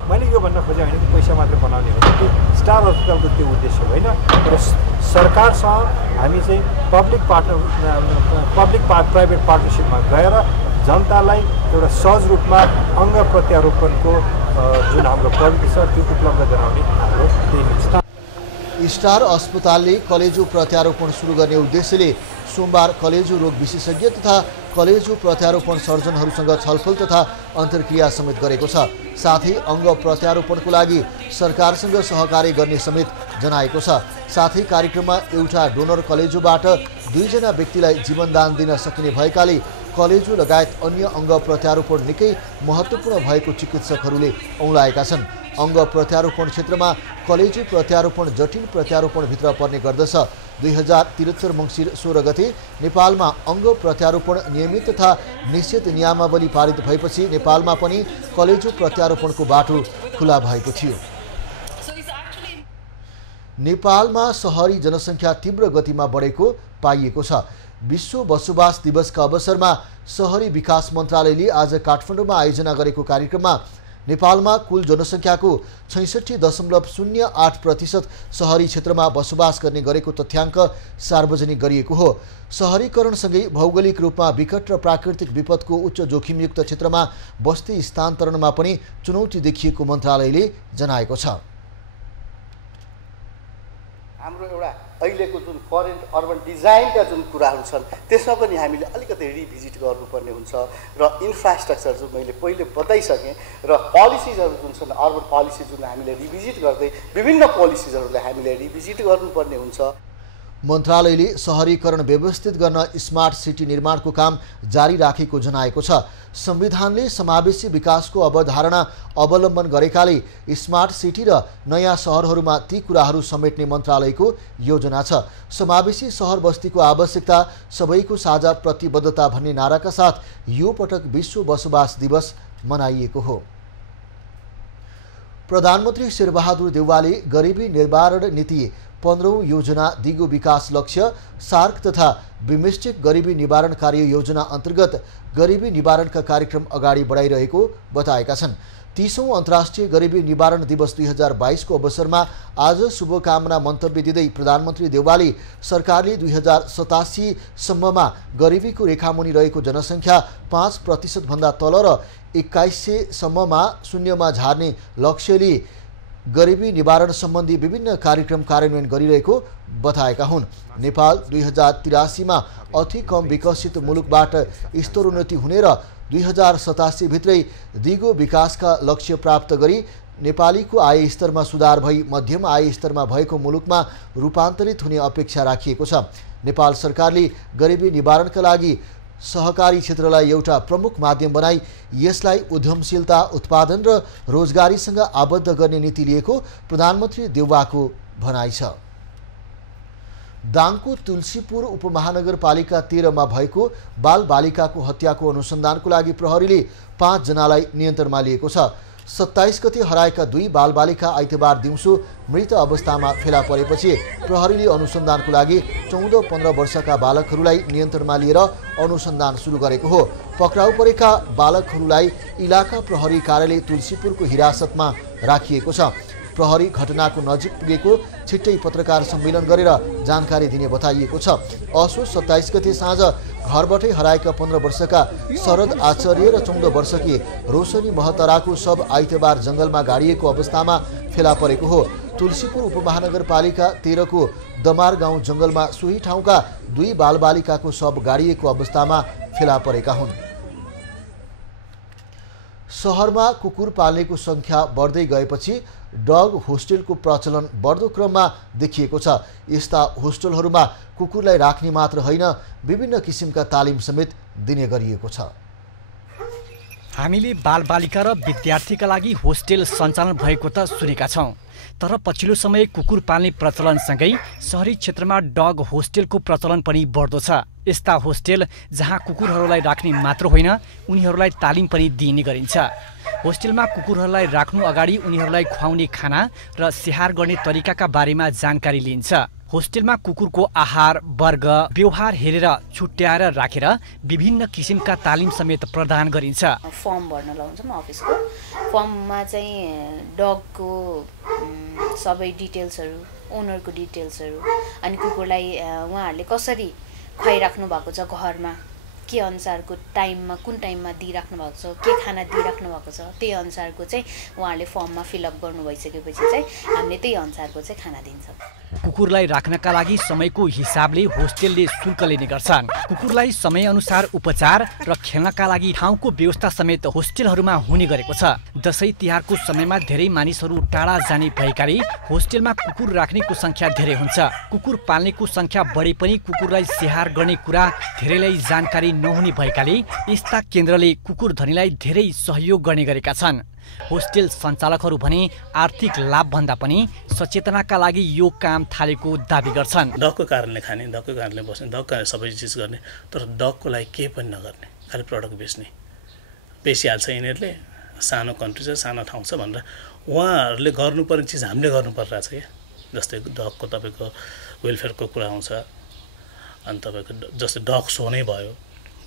मैले यो भन्न खोजेँ होइन कि पैसा मात्र बनाउने हो कि स्टार हस्पिटलको त्यो उद्देश्य होइन, र सरकारसँग हामी चाहिँ पब्लिक प्राइभेट पार्टनरसिपमा गएर जनतालाई एउटा सहज रूपमा अङ्ग प्रत्यारोपणको जुन हाम्रो प्रविधि छ त्यो उपलब्ध गराउने हाम्रो त्यही। स्टार अस्पतालले कलेजो प्रत्यारोपण सुरु गर्ने उद्देश्यले सोमबार कलेजो रोग विशेषज्ञ तथा कलेजो प्रत्यारोपण सर्जनहरूसँग छलफल तथा अन्तर्क्रिया समेत गरेको छ। साथै अङ्ग प्रत्यारोपणको लागि सरकारसँग सहकार्य गर्ने समेत जनाएको छ। साथै कार्यक्रममा एउटा डोनर कलेजोबाट 2 जना व्यक्तिलाई जीवनदान दिन सकिने भएकाले कलेजो लगायत अन्य अङ्ग प्रत्यारोपण निकै महत्त्वपूर्ण भएको चिकित्सकहरूले औँलाएका छन्। अङ्ग प्रत्यारोपण क्षेत्रमा कलेजो प्रत्यारोपण जटिल प्रत्यारोपणभित्र पर्ने गर्दछ। 2073 मङ्सिर 16 गते नेपालमा अङ्ग प्रत्यारोपण नियमित तथा निश्चित नियमावली पारित भएपछि नेपालमा पनि कलेजो प्रत्यारोपणको बाटो खुला भएको थियो। नेपालमा सहरी जनसङ्ख्या तीव्र गतिमा बढेको पाइएको छ। विश्व बसोबास दिवसका अवसरमा सहरी विकास मन्त्रालयले आज काठमाडौँमा आयोजना गरेको कार्यक्रममा नेपालमा कुल जनसङ्ख्याको 66.08% सहरी क्षेत्रमा बसोबास गर्ने गरेको तथ्याङ्क सार्वजनिक गरिएको हो। सहरीकरणसँगै भौगोलिक रूपमा विकट र प्राकृतिक विपदको उच्च जोखिमयुक्त क्षेत्रमा बस्ती स्थानान्तरणमा पनि चुनौती देखिएको मन्त्रालयले जनाएको छ। हाम्रो एउटा अहिलेको जुन करेन्ट अर्बन डिजाइनका जुन कुराहरू छन् त्यसमा पनि हामीले अलिकति रिभिजिट गर्नुपर्ने हुन्छ र इन्फ्रास्ट्रक्चर जुन मैले पहिले बताइसकेँ र पोलिसिजहरू जुन छन् अर्बन पोलिसी जुन हामीले रिभिजिट गर्दै विभिन्न पोलिसिजहरूलाई हामीले रिभिजिट गर्नुपर्ने हुन्छ। मन्त्रालयले सहरीकरण व्यवस्थित गर्न स्मार्ट सिटी निर्माणको काम जारी राखेको जनाएको छ। संविधानले समावेशी विकासको अवधारणा अवलम्बन गरेकाले स्मार्ट सिटी र नयाँ सहरहरूमा ती कुराहरू समेट्ने मन्त्रालयको योजना छ। समावेशी सहर बस्तीको आवश्यकता सबैको साझा प्रतिबद्धता भन्ने नाराका साथ यो पटक विश्व बसोबास दिवस मनाइएको हो। प्रधानमन्त्री शेरबहादुर देउवाले गरिबी निवारण नीति 15औं योजना दिगो विकास लक्ष्य सार्क तथा बिमस्टेक गरिबी निवारण कार्य योजना अन्तर्गत गरिबी निवारणका कार्यक्रम अगाडि बढाइरहेको बताएका छन्। 30औं अन्तर्राष्ट्रिय गरिबी निवारण दिवस 2022 को अवसरमा आज शुभकामना मन्तव्य दिँदै प्रधानमन्त्री देउवाले सरकारले 2087 सम्ममा गरिबीको रेखामुनि रहेको जनसङ्ख्या 5% भन्दा तल र 2100 सम्ममा शून्यमा झार्ने लक्ष्यले गरिबी निवारण सम्बन्धी विभिन्न कार्यक्रम कार्यान्वयन गरिरहेको बताएका हुन्। नेपाल 2083 मा अति कम विकसित मुलुकबाट स्तरोन्नति हुने र 2087 भित्रै दिगो विकासका लक्ष्य प्राप्त गरी नेपालीको आय स्तरमा सुधार भई मध्यम आय स्तरमा भएको मुलुकमा रूपान्तरित हुने अपेक्षा राखिएको छ। नेपाल सरकारले गरिबी निवारणका लागि सहकारी क्षेत्रलाई एउटा प्रमुख माध्यम बनाई यसलाई उद्यमशीलता उत्पादन र रोजगारीसँग आबद्ध गर्ने नीति लिएको प्रधानमन्त्री देउवाको भनाइ छ। दाङको तुलसीपुर उपमहानगरपालिका 13 मा भएको बालबालिकाको हत्याको अनुसन्धानको लागि प्रहरीले 5 जनालाई नियन्त्रणमा लिएको छ। 27 गते हराएका 2 बालबालिका आइतबार दिउँसो मृत अवस्थामा फेला परेपछि प्रहरीले अनुसन्धानको लागि 14-15 वर्षका बालकहरूलाई नियन्त्रणमा लिएर अनुसन्धान सुरु गरेको हो। पक्राउ परेका बालकहरूलाई इलाका प्रहरी कार्यालय तुलसीपुरको हिरासतमा राखिएको छ। प्रहरी घटनाको नजिक पुगेको छिट्टै पत्रकार सम्मेलन गरेर जानकारी दिने बताइएको छ। असोज 27 गते साँझ घरबाटै हराएका 15 वर्षका शरद आचार्य र 14 वर्षकी रोशनी महतराको शव आइतबार जंगलमा गाडिएको अवस्थामा फेला परेको हो। तुलसीपुर उपमहानगरपालिका 13 को दमार गाउँ जंगलमा सोही ठाउँका 2 बालबालिकाको शव गाडिएको अवस्थामा फेला परेका हुन्। सहरमा कुकुर पाल्नेको संख्या बढ्दै गएपछि डग होस्टेलको प्रचलन बढ्दो क्रममा देखिएको छ। यस्ता होस्टेलहरूमा कुकुरलाई राख्ने मात्र होइन विभिन्न किसिमका तालिम समेत दिने गरिएको छ। हामीले बालबालिका र विद्यार्थीका लागि होस्टेल सञ्चालन भएको त सुनेका छौँ, तर पछिल्लो समय कुकुर पाल्ने प्रचलनसँगै सहरी क्षेत्रमा डग होस्टेलको प्रचलन पनि बढ्दो छ। यस्ता होस्टेल जहाँ कुकुरहरूलाई राख्ने मात्र होइन, उनीहरूलाई तालिम पनि दिइने गरिन्छ। होस्टेलमा कुकुरहरूलाई राख्नु अगाडि उनीहरूलाई खुवाउने खाना र स्याहार गर्ने तरिकाका बारेमा जानकारी लिइन्छ। होस्टेलमा कुकुरको आहार, वर्ग, व्यवहार हेरेर छुट्याएर राखेर विभिन्न किसिमका तालिम समेत प्रदान गरिन्छ। फर्म भर्न लाउँछौँ अफिसको। फर्ममा चाहिँ डगको सबै डिटेल्सहरू, ओनरको डिटेल्सहरू, अनि कुकुरलाई उहाँहरूले कसरी खुवाइराख्नु भएको छ, घरमा के अनुसारको टाइममा कुन टाइममा दिइराख्नु भएको छ, के खाना दिइराख्नु भएको छ, त्यही अनुसारको चाहिँ उहाँहरूले फर्ममा फिलअप गर्नु भइसकेपछि चाहिँ हामीले त्यही अनुसारको चाहिँ खाना दिन्छौँ। कुकुरलाई राख्नका लागि समयको हिसाबले होस्टेलले शुल्क लिने गर्छन्। कुकुरलाई समयअनुसार उपचार र खेल्नका लागि ठाउँको व्यवस्था समेत होस्टेलहरूमा हुने गरेको छ। दसैँ तिहारको समयमा धेरै मानिसहरू टाढा जाने भएकाले होस्टेलमा कुकुर राख्नेको सङ्ख्या धेरै हुन्छ। कुकुर पाल्नेको सङ्ख्या बढे पनि कुकुरलाई स्याहार गर्ने कुरा धेरैलाई जानकारी नहुने भएकाले यस्ता केन्द्रले कुकुर धनीलाई धेरै सहयोग गर्ने गरेका छन्। होस्टेल सञ्चालकहरू भने आर्थिक लाभभन्दा पनि सचेतनाका लागि यो काम थालेको दाबी गर्छन्। डगको कारणले खाने, डगको कारणले बस्ने, डगको कारणले सबै चिज गर्ने, तर डगको लागि केही पनि नगर्ने, खालि प्रडक्ट बेच्ने। बेचिहाल्छ यिनीहरूले, सानो कन्ट्री छ, सानो ठाउँ छ भनेर उहाँहरूले गर्नुपर्ने चिज हामीले गर्नु परिरहेको छ क्या। जस्तै डगको तपाईँको वेलफेयरको कुरा आउँछ, अनि तपाईँको जस्तै डग सो नै भयो,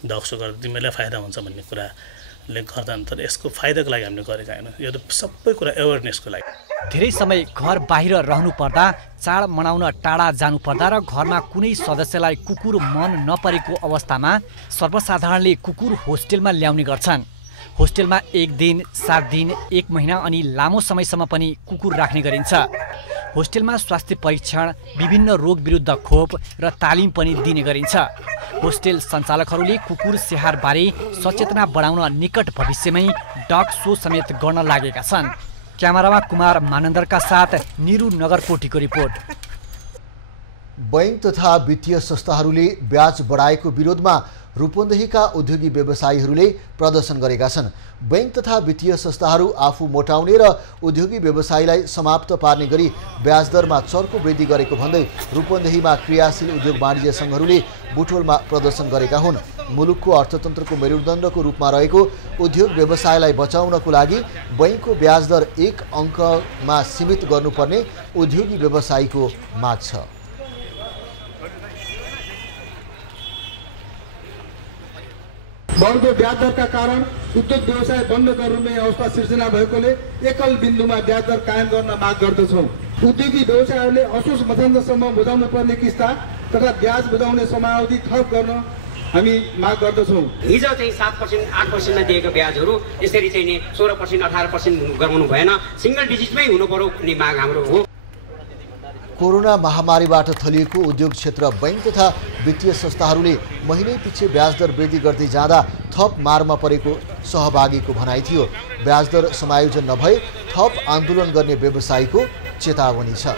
डग सो गर्दा तिमीलाई फाइदा हुन्छ भन्ने कुराले गर्दा, तर यसको फाइदाको लागि हामीले गरेका होइन, यो त सबै कुरा एवेरनेसको लागि। धेरै समय घर बाहिर रहनु पर्दा, चाड मनाउन टाढा जानु पर्दा र घरमा कुनै सदस्यलाई कुकुर मन नपरेको अवस्थामा सर्वसाधारणले कुकुर होस्टेलमा ल्याउने गर्छन्। होस्टेलमा 1 दिन, 7 दिन, 1 महिना अनि लामो समयसम्म पनि कुकुर राख्ने गरिन्छ। होस्टेलमा स्वास्थ्य परीक्षण, विभिन्न रोग विरुद्ध खोप र तालिम पनि दिने गरिन्छ। होस्टेल सञ्चालकहरूले कुकुर स्याहारबारे सचेतना बढाउन निकट भविष्यमै डग सो समेत गर्न लागेका छन्। क्यामेरामा कुमार मानन्दरका साथ निरु नगरकोटीको रिपोर्ट। बैंक तथा वित्तीय संस्थाहरूले ब्याज बढाएको विरोधमा रूपन्देहीका उद्योगी व्यवसायीहरूले प्रदर्शन गरेका छन्। बैंक तथा वित्तीय संस्थाहरू आफू मोटाउने र उद्योगी व्यवसायीलाई समाप्त पार्ने गरी ब्याजदरमा चर्को वृद्धि गरेको भन्दै रूपन्देहीमा क्रियाशील उद्योग वाणिज्य सङ्घहरूले बुटोलमा प्रदर्शन गरेका हुन्। मुलुकको अर्थतन्त्रको मेरुदण्डको रूपमा रहेको उद्योग व्यवसायलाई बचाउनको लागि बैंकको ब्याजदर 1 अङ्कमा सीमित गर्नुपर्ने उद्योगी व्यवसायीको माग छ। बढ्दो ब्याज दरका कारण उद्योग व्यवसाय बन्द गर्नुपर्ने अवस्था सिर्जना भएकोले एकल बिन्दुमा ब्याज दर कायम गर्न माग गर्दछौँ। उद्योगी व्यवसायहरूले असोज मध्यान्तसम्म बुझाउनु पर्ने किस्ता तथा ब्याज बुझाउने समयावधि थप गर्न हामी माग गर्दछौँ। हिजो चाहिँ 7%, 8%मा दिएको ब्याजहरू यसरी चाहिँ नि 16%, 18% गराउनु भएन, सिङ्गल डिजिटमै हुनु पर्यो भन्ने माग हाम्रो हो। कोरोना महामारीबाट थलिएको उद्योग क्षेत्र बैंक तथा वित्तीय संस्थाहरूले महिनै पछि ब्याजदर वृद्धि गर्दै जाँदा थप मारमा परेको सहभागीको भनाइ थियो। ब्याजदर समायोजन नभए थप आन्दोलन गर्ने व्यवसायीको चेतावनी छ।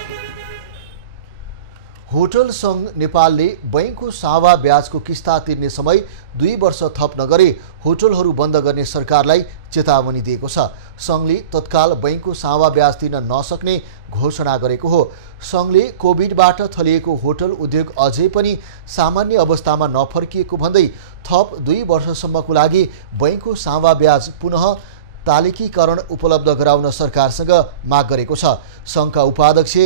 होटल सङ्घ नेपालले बैंकको सावा ब्याजको किस्ता तिर्ने समय 2 वर्ष थप नगरे होटलहरू बन्द गर्ने सरकारलाई चेतावनी दिएको छ। सङ्घले तत्काल बैंकको सावा ब्याज तिर्न नसक्ने घोषणा गरेको हो। सङ्घले कोभिडबाट थलिएको होटल उद्योग अझै पनि सामान्य अवस्थामा नफर्किएको भन्दै थप 2 वर्षसम्मको लागि बैंकको सावा ब्याज पुनः तालिकीकरण उपलब्ध गराउन सरकारसँग माग गरेको छ। सङ्घका उपाध्यक्ष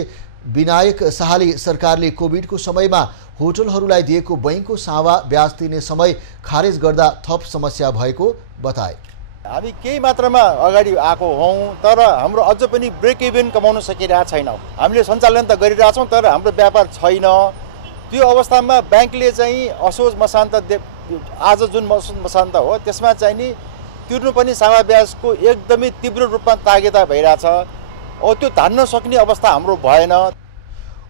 विनायक शाहले सरकारले कोभिडको समयमा होटलहरूलाई दिएको बैंकको सावा ब्याज तिर्ने समय खारेज गर्दा थप समस्या भएको बताए। हामी केही मात्रामा अगाडि आएको हौँ, तर हाम्रो अझ पनि ब्रेक इभन कमाउन सकिरहेको छैनौँ। हामीले सञ्चालन त गरिरहेछौँ, तर हाम्रो व्यापार छैन। त्यो अवस्थामा ब्याङ्कले चाहिँ असोज मसान्त आज जुन मसान्त हो त्यसमा चाहिँ नि तिर्नु पनि सावा ब्याजको एकदमै तीव्र रूपमा तागेता भइरहेछ। त्यो धान्न सक्ने अवस्था हाम्रो भएन।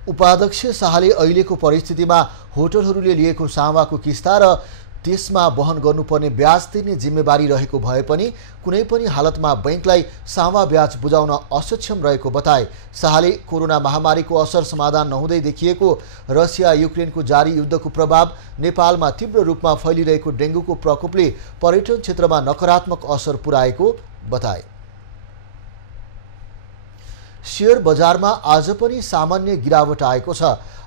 उपाध्यक्ष शाहले अहिलेको परिस्थितिमा होटलहरूले लिएको सावाको किस्ता र त्यसमा वहन गर्नुपर्ने ब्याज तिर्ने जिम्मेवारी रहेको भए पनि कुनै पनि हालतमा बैंकलाई सावा ब्याज बुझाउन असक्षम रहेको बताए। शाहले कोरोना महामारीको असर समाधान नहुँदै देखिएको रसिया युक्रेनको जारी युद्धको प्रभाव, नेपालमा तीव्र रूपमा फैलिरहेको डेङ्गुको प्रकोपले पर्यटन क्षेत्रमा नकारात्मक असर पुर्याएको बताए। शेयर बजारमा आज पनि सामान्य गिरावट आएको छ।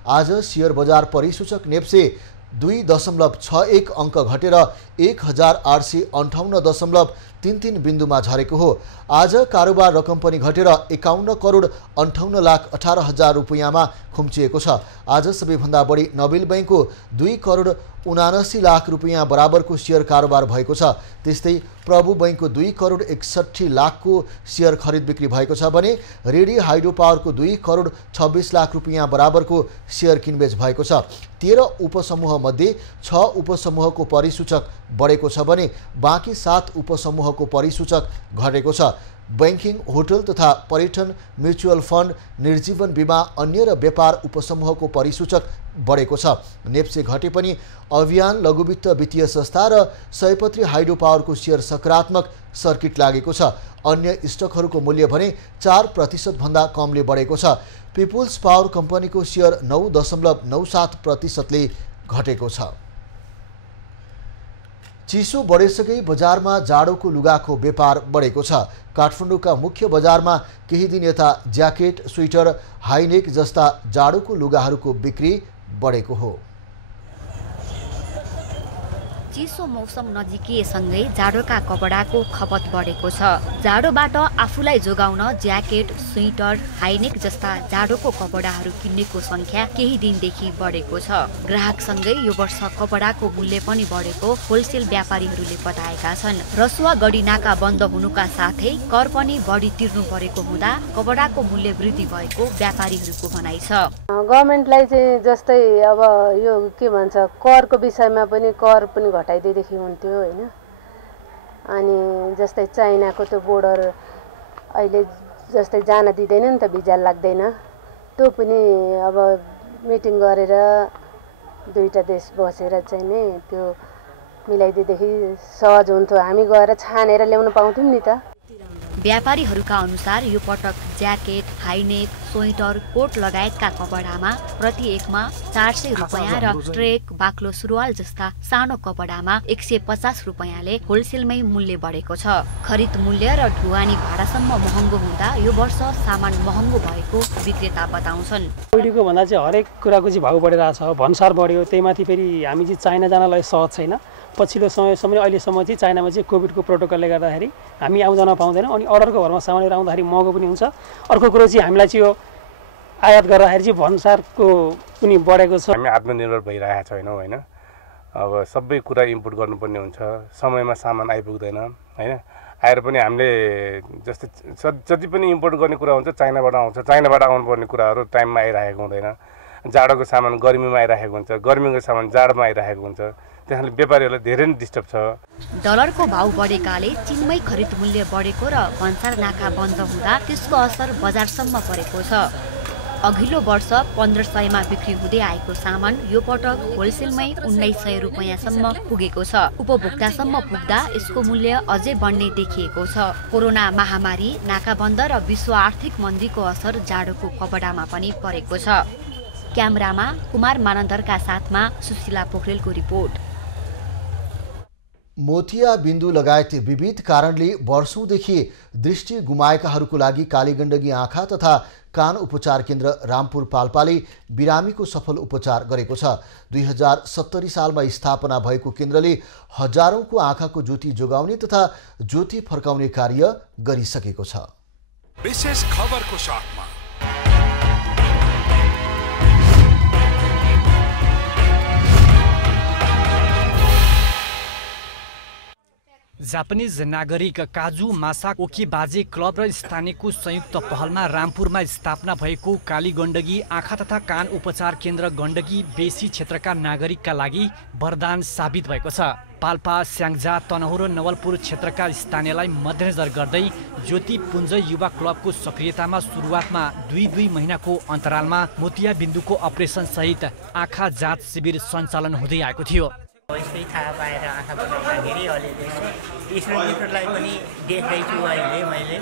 आज शेयर बजार परिसूचक नेप्से 2.61 अङ्क घटेर 1858.33 बिन्दुमा झरेको हो। आज कारोबार रकम पनि घटेर 51,58,18,000 रुपैयाँमा खुम्चिएको छ। आज सबैभन्दा बढी नबिल बैंकको 2,79,00,000 रुपैयाँ बराबरको शेयर कारोबार भएको छ। त्यस्तै प्रभु बैंकको 2,61,00,000 को शेयर खरिद बिक्री भएको छ भने रेडी हाइड्रो पावरको 2,26,00,000 रुपैयाँ बराबरको शेयर किनबेच भएको छ। 13 उपसमूह मध्ये 6 उपसमूहको परिसूचक बढेको छ भने बाँकी 7 उपसमूहको परिसूचक घटेको छ। बैंकिङ, होटल तथा पर्यटन, म्युचुअल फन्ड, निर्जीवन बीमा, अन्य र व्यापार उपसमूहको परिसूचक बढेको छ। नेप्से घटे पनि अभियान, लघुवित्त वित्तीय संस्था र सयपत्री हाइड्रो पावरको शेयर सकारात्मक सर्किट लागेको छ। अन्य स्टकहरूको मूल्य भने 4% भन्दा कमले बढेको छ। पिपुल्स पावर कम्पनीको शेयर 9.97% घटेको छ। चिसो बढेसँगै बजारमा जाडोको लुगाको व्यापार बढेको छ। काठमाडौँका मुख्य बजारमा केही दिन यता ज्याकेट, स्वेटर, हाइनेक जस्ता जाडोको लुगाहरूको बिक्री बढेको हो। चिसो मौसम नजिकिएसँगै जाडोका कपडाको खपत बढेको छ। जाडोबाट आफूलाई जोगाउन ज्याकेट, स्वेटर, हाइनेक जस्ता जाडोको कपडाहरू किन्नेको संख्या केही दिनदेखि बढेको छ। ग्राहकसँगै यो वर्ष कपडाको मूल्य पनि बढेको होलसेल व्यापारीहरूले बताएका छन्। रसुवा गढी नाका बन्द हुनुका साथै कर पनि बढी तिर्नु परेको हुँदा कपडाको मूल्य वृद्धि भएको व्यापारीहरूको भनाइ छ। गभर्नमेन्टलाई चाहिँ जस्तै अब यो के भन्छ करको विषयमा पनि कर पनि घटाइदिएदेखि हुन्थ्यो होइन। अनि जस्तै चाइनाको त्यो बोर्डर अहिले जस्तै जान दिँदैन नि त, भिजा लाग्दैन। त्यो पनि अब मिटिङ गरेर दुईटा देश बसेर चाहिँ नि त्यो मिलाइदिएदेखि सहज हुन्थ्यो। हामी गएर छानेर ल्याउन पाउँथ्यौँ नि त। व्यापारीहरूका अनुसार यो पटक ज्याकेट, हाइनेक, स्वेटर, कोट लगायतका कपडामा प्रति एकमा 400 रुपैयाँ र ट्रेक, बाक्लो सुरुवाल जस्ता सानो कपडामा 150 रुपैयाँले होलसेलमै मूल्य बढेको छ। खरिद मूल्य र ढुवानी भाडासम्म महँगो हुँदा यो वर्ष सामान महँगो भएको विक्रेता बताउँछन्। पहिलेको भन्दा चाहिँ हरेक कुराको चाहिँ भाउ बढिरहेछ। भन्सार बढ्यो, त्यहीमाथि फेरि हामी चाहिँ चाइना जानलाई सहज छैन। पछिल्लो समयसम्म अहिलेसम्म चाहिँ चाइनामा चाहिँ कोभिडको प्रोटोकलले गर्दाखेरि हामी आउँदैन पाउँदैनौँ। अनि अर्डरको भरमा सामानहरू आउँदाखेरि महँगो पनि हुन्छ। अर्को कुरो चाहिँ हामीलाई चाहिँ यो आयात गर्दाखेरि चाहिँ भन्सारको पनि बढेको छ। हामी आत्मनिर्भर भइरहेका छैनौँ होइन। अब सबै कुरा इम्पोर्ट गर्नुपर्ने हुन्छ, समयमा सामान आइपुग्दैन होइन। आएर पनि हामीले जस्तै जति पनि इम्पोर्ट गर्ने कुरा हुन्छ चाइनाबाट आउँछ। चाइनाबाट आउनुपर्ने कुराहरू टाइममा आइरहेको हुँदैन। जाडोको सामान गर्मीमा आइरहेको हुन्छ, गर्मीको सामान जाडोमा आइरहेको हुन्छ। त्यसैले व्यापारीहरूलाई धेरै नै डिस्टर्ब छ। डलरको भाउ बढेकाले चीनमै खरिद मूल्य बढेको र भन्सार नाका बन्द हुँदा त्यसको असर बजारसम्म परेको छ। अघिल्लो वर्ष 1500 मा बिक्री हुँदै आएको सामान यो पटक होलसेलमै 1900 रुपैयाँसम्म पुगेको छ। उपभोक्तासम्म पुग्दा यसको मूल्य अझै बढ्ने देखिएको छ। कोरोना महामारी, नाकाबन्द र विश्व आर्थिक मन्दीको असर जाडोको कपडामा पनि परेको छ। क्यामेरामा कुमार मानन्दरका साथमा सुशीला पोखरेलको रिपोर्ट। मोतिया बिन्दु लगायत विविध कारणले वर्षौंदेखि दृष्टि गुमाएकाहरूको लागि कालीगण्डकी आँखा तथा कान उपचार केन्द्र रामपुर पाल्पाले बिरामीको सफल उपचार गरेको छ। 2070 सालमा स्थापना भएको केन्द्रले हजारौंको आँखाको ज्योति जोगाउने तथा ज्योति फर्काउने कार्य गरिसकेको छ। विशेष खबरको साथमा जापानिज नागरिक काजु मासाक ओकीबाजे क्लब र स्थानीयको संयुक्त पहलमा रामपुरमा स्थापना भएको कालीगण्डकी आँखा तथा कान उपचार केन्द्र गण्डकी बेसी क्षेत्रका नागरिकका लागि वरदान साबित भएको छ। पाल्पा, स्याङ्जा, तनहुँ र नवलपुर क्षेत्रका स्थानीयलाई मध्यनजर गर्दै ज्योति पुञ्ज युवा क्लबको सक्रियतामा सुरुवातमा 2 महिनाको अन्तरालमा मोतिया बिन्दुको अपरेसन सहित आँखा जाँच शिविर सञ्चालन हुँदै आएको थियो। यस्तै थाहा पाएर आँखा बनाउँदाखेरि अलिअलि यसो ईश्वरलाई पनि देख्दैछु अहिले मैले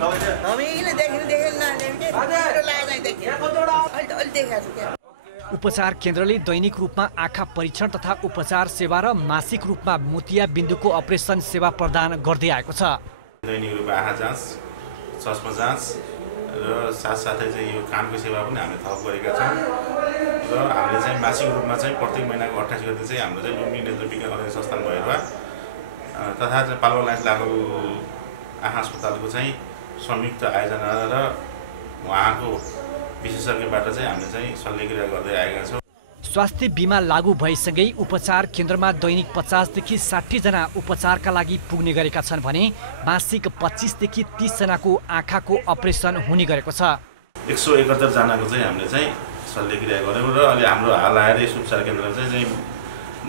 उपचार केन्द्रले दैनिक रूपमा आँखा परीक्षण तथा उपचार सेवा र मासिक रूपमा मोतिया बिन्दुको अपरेसन सेवा प्रदान गर्दै आएको छ। दैनिक रूपमा आँखा जाँच, चस्मा जाँच र साथसाथै चाहिँ यो कानको सेवा पनि हामीले थप गरेका छौँ र हामीले चाहिँ मासिक रूपमा चाहिँ प्रत्येक महिनाको 28 गते चाहिँ हाम्रो चाहिँ लुम्बिनी नेत्र विज्ञान अध्ययन संस्थान भएर तथा चाहिँ पाल्पा लायन्स लागु आँखा अस्पतालको चाहिँ संयुक्त आयोजना र उहाँको विशेषज्ञबाट चाहिँ हामीले चाहिँ शल्यक्रिया गर्दै आएका छौँ। स्वास्थ्य बीमा लागू भएसँगै उपचार केन्द्रमा दैनिक 50 देखि 60 जना उपचारका लागि पुग्ने गरेका छन् भने मासिक 25 देखि 30 जनाको आँखाको अपरेसन हुने गरेको छ। 171 जनाको चाहिँ हामीले चाहिँ शल्यक्रिया गर्यौँ र अहिले हाम्रो हाल आएर यस उपचार केन्द्रमा चाहिँ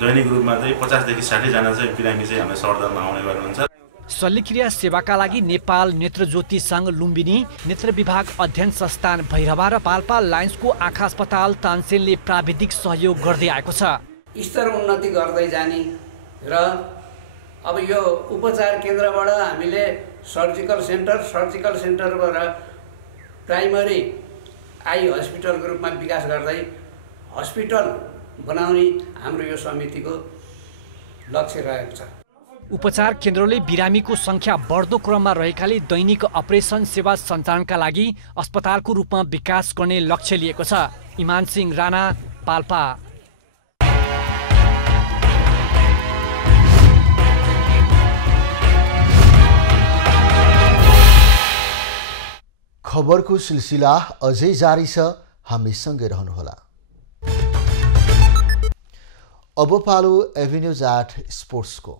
दैनिक रूपमा चाहिँ 50 देखि 60 जना चाहिँ बिरामी चाहिँ हामीले सरदरमा आउने गर्नुहुन्छ। शल्यक्रिया सेवाका लागि नेपाल नेत्रज्योति सङ्घ लुम्बिनी, नेत्र विभाग अध्ययन संस्थान भैरवा र पाल्पा लायन्सको आँखा अस्पताल तानसेनले प्राविधिक सहयोग गर्दै आएको छ। स्तर उन्नति गर्दै जाने र अब यो उपचार केन्द्रबाट हामीले सर्जिकल सेन्टरबाट प्राइमरी आई हस्पिटलको रूपमा विकास गर्दै हस्पिटल बनाउने हाम्रो यो समितिको लक्ष्य रहेको छ। उपचार केन्द्रले बिरामीको संख्या बढ्दो क्रममा रहेकाले दैनिक अपरेसन सेवा सञ्चालनका लागि अस्पतालको रूपमा विकास गर्ने लक्ष्य लिएको छ। इमान सिंह राणा, पाल्पा। खबरको सिलसिला अझै जारी छ, हामी सँगै रहनुहोला। अब पालो एभिन्यूज एट स्पोर्ट्सको।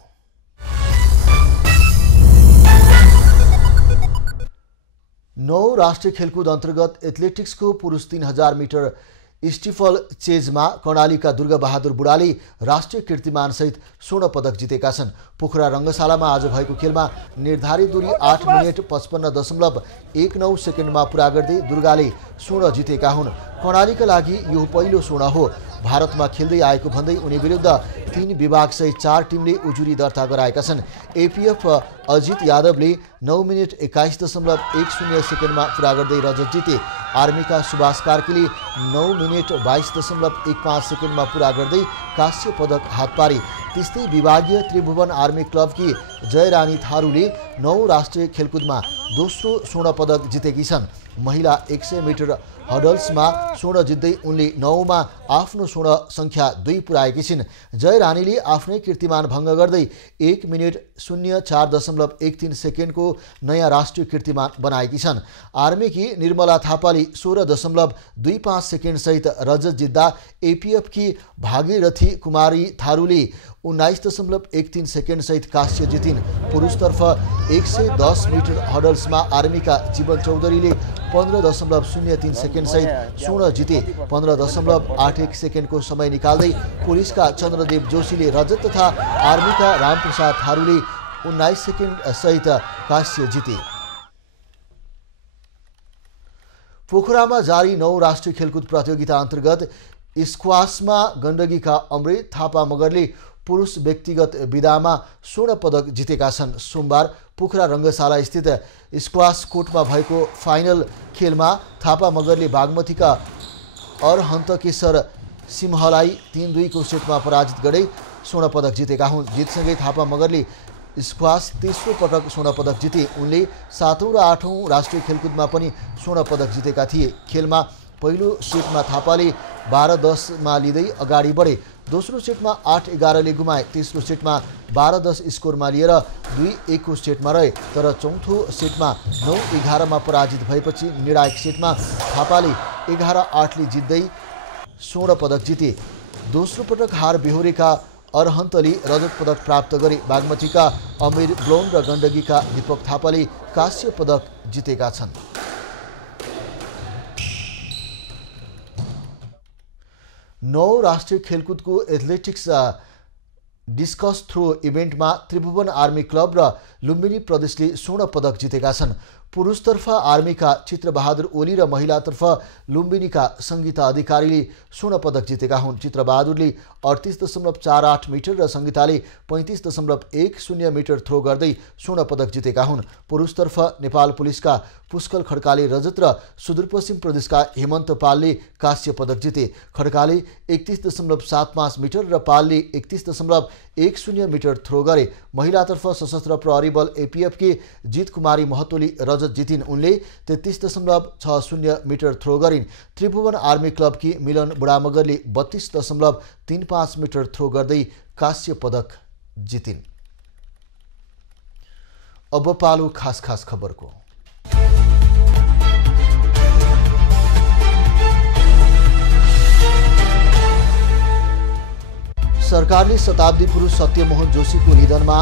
नौ राष्ट्रिय खेलकुद अन्तर्गत एथलेटिक्सको पुरुष 3000 मिटर स्टिफल चेजमा कर्णालीका दुर्गाबहादुर बुढाले राष्ट्रिय कीर्तिमानसहित स्वर्ण पदक जितेका छन्। पोखरा रङ्गशालामा आज भएको खेलमा निर्धारित दूरी 8 मिनेट 55.19 सेकेन्डमा पुरा गर्दै दुर्गाले स्वर्ण जितेका हुन्। कर्णालीका लागि यो पहिलो स्वर्ण हो। भारतमा खेल्दै आएको भन्दै उनी विरुद्ध 3 विभागसहित 4 टिमले उजुरी दर्ता गराएका छन्। एपीएफ अजित यादवले 9 मिनेट 21.10 सेकेन्डमा पुरा गर्दै रजत जिते। आर्मीका सुभाष कार्कीले 9 मिनेट 22.15 सेकेन्डमा पुरा गर्दै कांस्य पदक हात पारे। त्यस्तै विभागीय त्रिभुवन आर्मी क्लबकी जयरानी थारूले 9 राष्ट्रिय खेलकुदमा दोस्रो स्वर्ण पदक जितेकी छन्। महिला 100 मिटर हडल्समा स्वर्ण जित्दै उनले 9मा आफ्नो स्वर्ण सङ्ख्या 2 पुर्याएकी छिन्। जयरानीले आफ्नै कीर्तिमान भङ्ग गर्दै 1 मिनेट 04.13 सेकेन्डको नयाँ राष्ट्रिय कीर्तिमान बनाएकी छन्। आर्मीकी निर्मला थापाले 16.25 सेकेन्डसहित रजत जित्दा एपीएफकी भागीरथी कुमारी थारूले 19.13 सेकेन्डसहित कांस्य जितिन्। पुरुषतर्फ 110 मिटर हडल्समा आर्मीका जीवन चौधरीले 15.03 सेकेन्डसहित स्वर्ण जिते। 15.81 सेकेन्डको समय निकाल्दै पुलिसका चन्द्रदेव जोशीले रजत तथा आर्मीका रामप्रसाद थारूले 19 सेकेन्डसहित कांस्य जिते। पोखरामा जारी 9 राष्ट्रिय खेलकुद प्रतियोगिता अन्तर्गत स्क्वासमा गण्डकीका अमृत थापा मगरले पुरुष व्यक्तिगत विधामा स्वर्ण पदक जितेका छन्। सोमबार पोखरा रङ्गशाला स्थित स्क्वास कोर्टमा भएको फाइनल खेलमा थापा मगरले बागमतीका अरहन्तकेशर सिंहलाई 3-2 को सेटमा पराजित गर्दै स्वर्ण पदक जितेका हुन्। जितसँगै थापा मगरले स्क्वास तेस्रो पटक स्वर्ण पदक जिते। उनले 7औं र 8औं राष्ट्रिय खेलकुदमा पनि स्वर्ण पदक जितेका थिए। खेलमा पहिलो सेटमा थापाले 12-10 लिँदै अगाडि बढे। दोस्रो सेटमा 8-11 ले गुमाए। तेस्रो सेटमा 12-10 स्कोरमा लिएर 2-1 को सेटमा रहे। तर चौथो सेटमा 9-11 पराजित भएपछि निर्णायक सेटमा थापाले 11-8 ले जित्दै स्वर्ण पदक जिते। दोस्रो पटक हार बेहोरेका अरहन्तले रजत पदक प्राप्त गरे। बागमतीका अमीर ब्लोन र गण्डकीका दीपक थापाले कांस्य पदक जितेका छन्। नौ राष्ट्रिय खेलकुदको एथलेटिक्स डिस्कस थ्रो इभेन्टमा त्रिभुवन आर्मी क्लब र लुम्बिनी प्रदेशले स्वर्ण पदक जितेका छन्। पुरुषतर्फ आर्मीका चित्रबहादुर ओली र महिलातर्फ लुम्बिनीका सङ्गीता अधिकारीले स्वर्ण पदक जितेका हुन्। चित्रबहादुरले 38.48 मिटर र सङ्गीताले 35.10 मिटर थ्रो गर्दै स्वर्ण पदक जितेका हुन्। पुरुषतर्फ नेपाल पुलिसका पुष्कल खड्काले रजत र सुदूरपश्चिम प्रदेशका हेमन्त पालले कांस्य पदक जिते। खड्काले 31.75 मिटर र पालले 31.10 मिटर थ्रो गरे। महिलातर्फ सशस्त्र प्रहरी बल एपीएफ की जीत कुमारी महतोली रजत जितिन्। उनले 33.60 मिटर थ्रो गरिन्। त्रिभुवन आर्मी क्लब की मिलन बुढामगरले 32.35 मिटर थ्रो गर्दै कांस्य पदक जितिन्। अब पालो खास खास खबरको। सरकारले शताब्दी पुरुष सत्यमोहन जोशीको निधनमा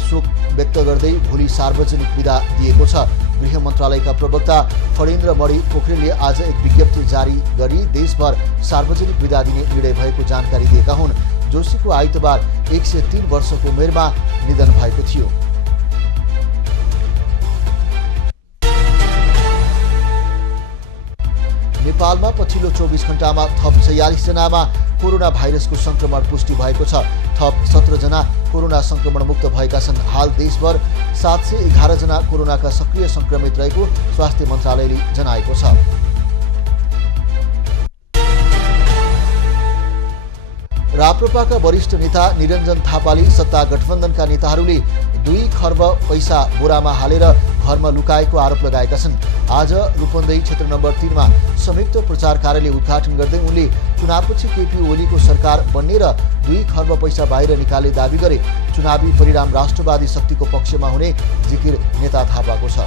शोक व्यक्त गर्दै भोलि सार्वजनिक विदा दिएको छ। गृह मन्त्रालयका प्रवक्ता फणेन्द्र मणि पोखरेलले आज एक विज्ञप्ति जारी गरी देशभर सार्वजनिक विदा दिने निर्णय भएको जानकारी दिएका हुन्। जोशीको आइतबार 103 वर्षको उमेरमा निधन भएको थियो। नेपालमा पछिल्लो 24 घण्टामा थप 46 जनामा कोरोना भाइरसको संक्रमण पुष्टि भएको छ। थप 17 जना कोरोना संक्रमण मुक्त भएका छन्। हाल देशभर 711 जना कोरोनाका सक्रिय संक्रमित रहेको स्वास्थ्य मन्त्रालयले जनाएको छ। राप्रपाका वरिष्ठ नेता निरञ्जन थापाले सत्ता गठबन्धनका नेताहरूले 2 खर्ब पैसा बोरामा हालेर घरमा लुकाएको आरोप लगाएका छन्। आज रूपन्देही क्षेत्र नम्बर 3 मा संयुक्त प्रचार कार्यालय उद्घाटन गर्दै उनले चुनावपछि केपी ओलीको सरकार बन्ने र 2 खर्ब पैसा बाहिर निकाले दाबी गरे। चुनावी परिणाम राष्ट्रवादी शक्तिको पक्षमा हुने जिकिर नेता थापाको छ।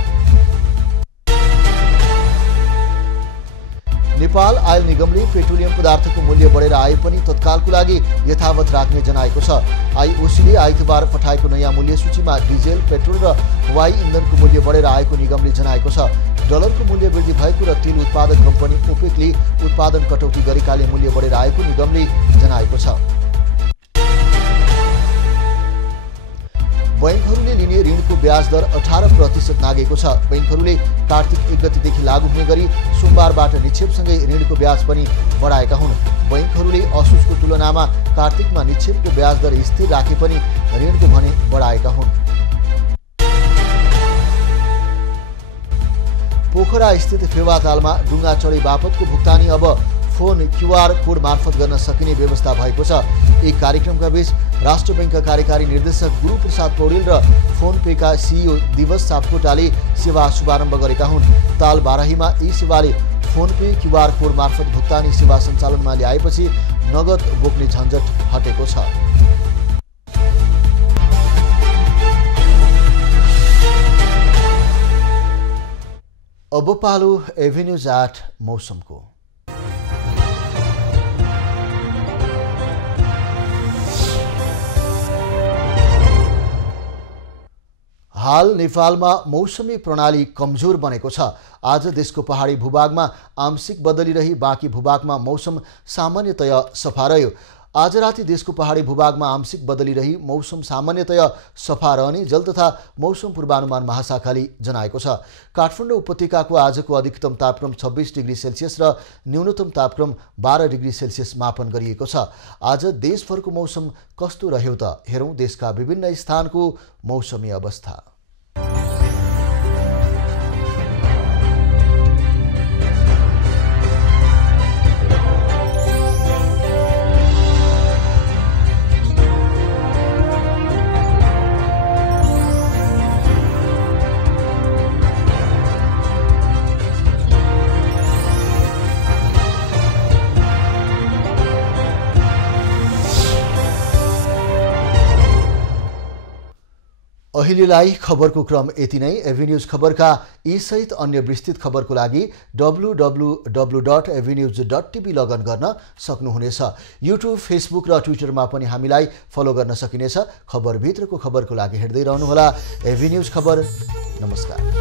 नेपाल आयल निगमले पेट्रोलियम पदार्थको मूल्य बढेर आए पनि तत्कालको लागि यथावत राख्ने जनाएको छ। आईओसीले आइतबार पठाएको नयाँ मूल्य सूचीमा डिजेल, पेट्रोल र हवाई इन्धनको मूल्य बढेर आएको निगमले जनाएको छ। डलरको मूल्य वृद्धि भएको र तेल उत्पादक कम्पनी ओपेकले उत्पादन कटौती गरेकाले मूल्य बढेर आएको निगमले जनाएको छ। बैंकहरूले लिने ऋणको ब्याज दर 18% नागेको छ। बैंकहरूले कार्तिक 1 गतेदेखि लागू हुने गरी सोमबारबाट निक्षेपसँगै ऋणको ब्याज पनि बढाएका हुन्। बैंकहरूले असोजको तुलनामा कार्तिकमा निक्षेपको ब्याज दर स्थिर राखे पनि ऋणको भने बढाएका हुन्। पोखरा स्थित फेवातालमा डुङ्गा चढी बापतको भुक्तानी अब फोन क्यूआर कोड मार्फत गर्न सकिने व्यवस्था भएको छ। एक कार्यक्रमका बीच राष्ट्र बैंकका कार्यकारी निर्देशक गुरुप्रसाद पौडेल र फोन पेका सीईओ दिवस सापकोटाले सेवा शुभारम्भ गरेका हुन्। ताल बाराहीमा यी सेवाले फोन पे क्यूआर कोड मार्फत भुक्तानी सेवा सञ्चालनमा ल्याएपछि नगद बोक्ने झन्झट हटेको छ। अब पालो एभेन्यूज 8 मौसमको। हाल नेपालमा मौसमी प्रणाली कमजोर बनेको छ। आज देशको पहाडी भूभागमा आंशिक बदली रही बाँकी भूभागमा मौसम सामान्यतया सफा रह्यो। आज राति देशको पहाडी भूभागमा आंशिक बदली रही मौसम सामान्यतया सफा रहने जल तथा मौसम पूर्वानुमान महाशाखाले जनाएको छ। काठमाडौँ उपत्यकाको आजको अधिकतम तापक्रम 26 डिग्री सेल्सियस र न्यूनतम तापक्रम 12 डिग्री सेल्सियस मापन गरिएको छ। आज देशभरको मौसम कस्तो रह्यो त हेरौँ देशका विभिन्न स्थानको मौसमी अवस्था। अहिलेलाई खबरको क्रम यति नै। एभेन्यूज खबरका यी सहित अन्य विस्तृत खबरको लागि www.avenews.tv लगइन गर्न सक्नुहुनेछ। युट्युब, फेसबुक र ट्विटरमा पनि हामीलाई फलो गर्न सकिनेछ। खबरभित्रको खबरको लागि हेर्दै रहनुहोला एभेन्यूज खबर। नमस्कार।